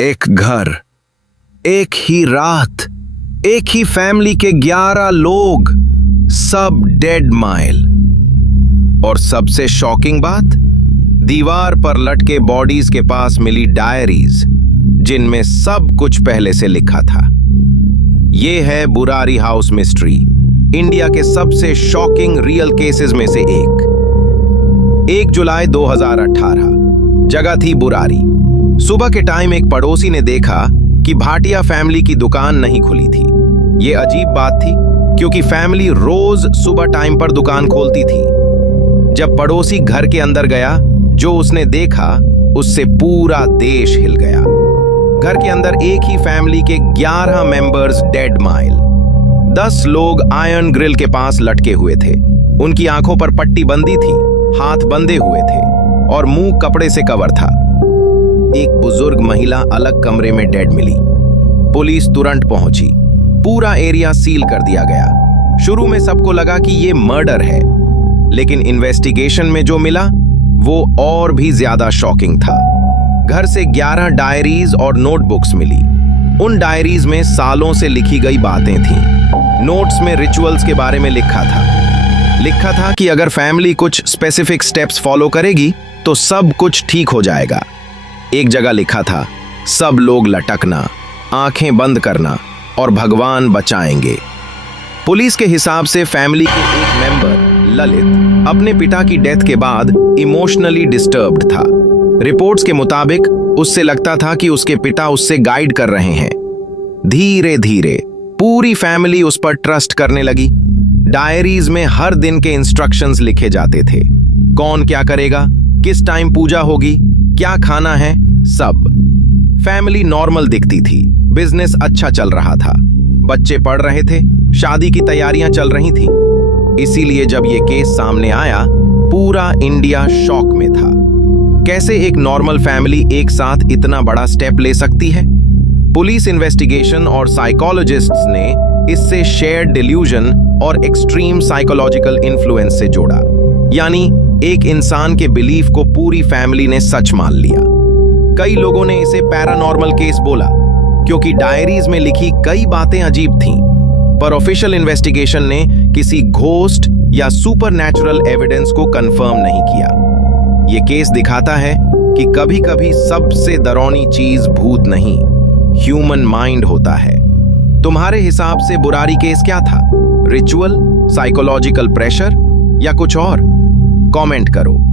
एक घर, एक ही रात, एक ही फैमिली के 11 लोग, सब डेड माइल। और सबसे शॉकिंग बात, दीवार पर लटके बॉडीज के पास मिली डायरीज, जिनमें सब कुछ पहले से लिखा था। यह है बुरारी हाउस मिस्ट्री, इंडिया के सबसे शॉकिंग रियल केसेस में से एक। 1 जुलाई 2018, जगह थी बुरारी। सुबह के टाइम एक पड़ोसी ने देखा कि भाटिया फैमिली की दुकान नहीं खुली थी। यह अजीब बात थी क्योंकि फैमिली रोज सुबह टाइम पर दुकान खोलती थी। जब पड़ोसी घर के अंदर गया, जो उसने देखा उससे पूरा देश हिल गया। घर के अंदर एक ही फैमिली के 11 मेंबर्स डेड माइल। 10 लोग आयरन ग्रिल के पास लटके हुए थे। उनकी आंखों पर पट्टी बंधी थी, हाथ बंधे हुए थे और मुंह कपड़े से कवर था। एक बुजुर्ग महिला अलग कमरे में डेड मिली। पुलिस तुरंत पहुंची। पूरा एरिया सील कर दिया गया। शुरू में सबको लगा कि यह मर्डर है, लेकिन इन्वेस्टिगेशन में जो मिला वो और भी ज्यादा शॉकिंग था। घर से 11 डायरीज और नोटबुक्स मिली। उन डायरीज में सालों से लिखी गई बातें थीं। नोट्स में रिचुअल्स के बारे में लिखा था कि अगर फैमिली कुछ स्पेसिफिक स्टेप्स फॉलो करेगी तो सब कुछ ठीक हो जाएगा। एक जगह लिखा था, सब लोग लटकना, आंखें बंद करना और भगवान बचाएंगे। पुलिस के हिसाब से फैमिली के एक मेंबर ललित अपने पिता की डेथ के बाद इमोशनली डिस्टर्ब्ड था। रिपोर्ट्स के मुताबिक उससे लगता था कि उसके पिता उससे गाइड कर रहे हैं। धीरे धीरे पूरी फैमिली उस पर ट्रस्ट करने लगी। डायरीज में हर दिन के इंस्ट्रक्शंस लिखे जाते थे। कौन क्या करेगा, किस टाइम पूजा होगी, क्या खाना है, सब। फैमिली नॉर्मल दिखती थी, बिजनेस अच्छा चल रहा था, बच्चे पढ़ रहे थे, शादी की तैयारियां चल रही थी। इसीलिए जब यह केस सामने आया, पूरा इंडिया शॉक में था। कैसे एक नॉर्मल फैमिली एक साथ इतना बड़ा स्टेप ले सकती है? पुलिस इन्वेस्टिगेशन और साइकोलॉजिस्ट्स ने इससे शेयर्ड डिल्यूजन और एक्सट्रीम साइकोलॉजिकल इन्फ्लुएंस से जोड़ा। यानी एक इंसान के बिलीफ को पूरी फैमिली ने सच मान लिया। कई लोगों ने इसे पैरानॉर्मल केस बोला क्योंकि डायरीज में लिखी कई बातें अजीब थीं, पर ऑफिशियल इन्वेस्टिगेशन ने किसी घोस्ट या सुपरनैचुरल एविडेंस को कंफर्म नहीं किया। यह केस दिखाता है कि कभी-कभी सबसे डरावनी चीज भूत नहीं, ह्यूमन माइंड होता है। तुम्हारे हिसाब से बुरारी केस क्या था? रिचुअल, साइकोलॉजिकल प्रेशर या कुछ और? कमेंट करो।